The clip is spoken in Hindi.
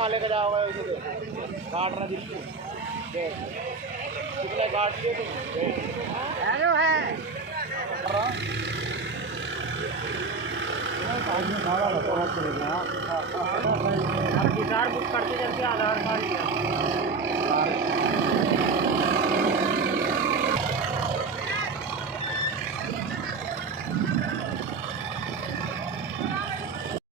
कहाँ लेकर जाओगे उसे? काट रहा कितने काट लिए तुम? हेलो है गिटार बुक करते जल्दी आधार कार्ड